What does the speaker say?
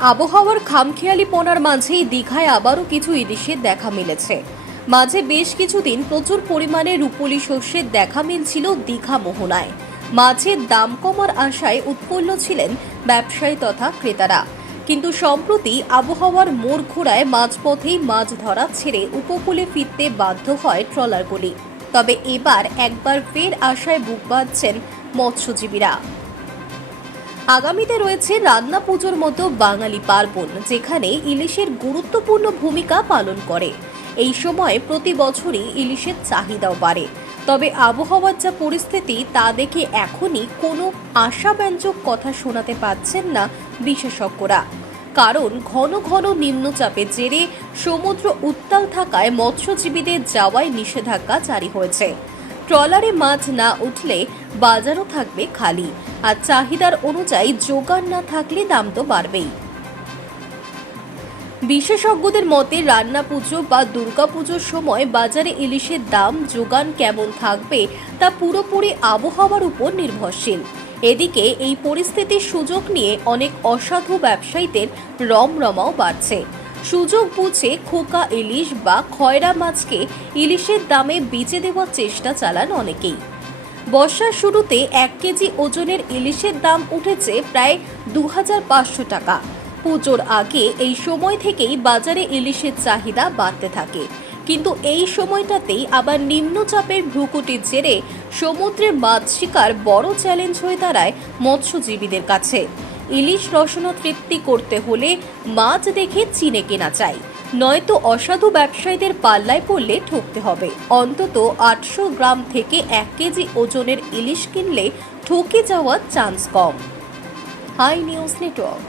আবহাওয়ার খামখেয়ালিপনার মাঝেই দীঘায় আবারও কিছু ইলিশের দেখা মিলেছে। মাঝে বেশ কিছুদিন প্রচুর পরিমাণে রূপোলি শস্যের দেখা মিলছিল দীঘা মোহনায়। মাছের দাম কমার আশায় উৎফুল্ল ছিলেন ব্যবসায়ী তথা ক্রেতারা, কিন্তু সম্প্রতি আবহাওয়ার মোড় ঘোরায় মাঝপথেই মাছ ধরা ছেড়ে উপকূলে ফিরতে বাধ্য হয় ট্রলারগুলি। তবে এবার একবার ফের আশায় বুক বাঁধছেন মৎস্যজীবীরা। আগামীতে রয়েছে রান্না পুজোর মতো বাঙালি পার্বণ, যেখানে ইলিশের গুরুত্বপূর্ণ ভূমিকা পালন করে। এই সময় প্রতি বছরই ইলিশের চাহিদাও বাড়ে। তবে আবহাওয়ার যা পরিস্থিতি তা দেখে এখনই কোনো আশাব্যঞ্জক কথা শোনাতে পারছেন না বিশেষজ্ঞরা। কারণ ঘন ঘন নিম্নচাপের জেরে সমুদ্র উত্তাল থাকায় মৎস্যজীবীদের যাওয়ায় নিষেধাজ্ঞা জারি হয়েছে। ট্রলারে মাছ না উঠলে বাজারও থাকবে খালি, আর চাহিদার অনুযায়ী যোগান না থাকলে দাম তো বাড়বেই। বিশেষজ্ঞদের মতে রান্না পুজো বা দুর্গাপুজোর সময় বাজারে ইলিশের দাম যোগান কেমন থাকবে তা পুরোপুরি আবহাওয়ার উপর নির্ভরশীল। এদিকে এই পরিস্থিতির সুযোগ নিয়ে অনেক অসাধু ব্যবসায়ীদের রমরমাও বাড়ছে। সুযোগ বুঝে খোকা ইলিশ বা খয়রা মাছকে ইলিশের দামে বেচে দেওয়ার চেষ্টা চালান অনেকেই। বর্ষার শুরুতে 1 কেজি ওজনের ইলিশের দাম উঠেছে প্রায় 2500 টাকা। পুজোর আগে এই সময় থেকেই বাজারে ইলিশের চাহিদা বাড়তে থাকে, কিন্তু এই সময়টাতেই আবার নিম্নচাপের ভ্রুকুটির জেরে সমুদ্রে মাছ শিকার বড় চ্যালেঞ্জ হয়ে দাঁড়ায় মৎস্যজীবীদের কাছে। ইলিশ রসনা তৃপ্তি করতে হলে মাছ দেখে চিনে কেনা চাই, নয়তো অসাধু ব্যবসায়ীদের পাল্লায় পড়লে ঠকতে হবে। অন্তত 800 গ্রাম থেকে 1 কেজি ওজনের ইলিশ কিনলে ঠকে যাওয়ার চান্স কম। Hi News network.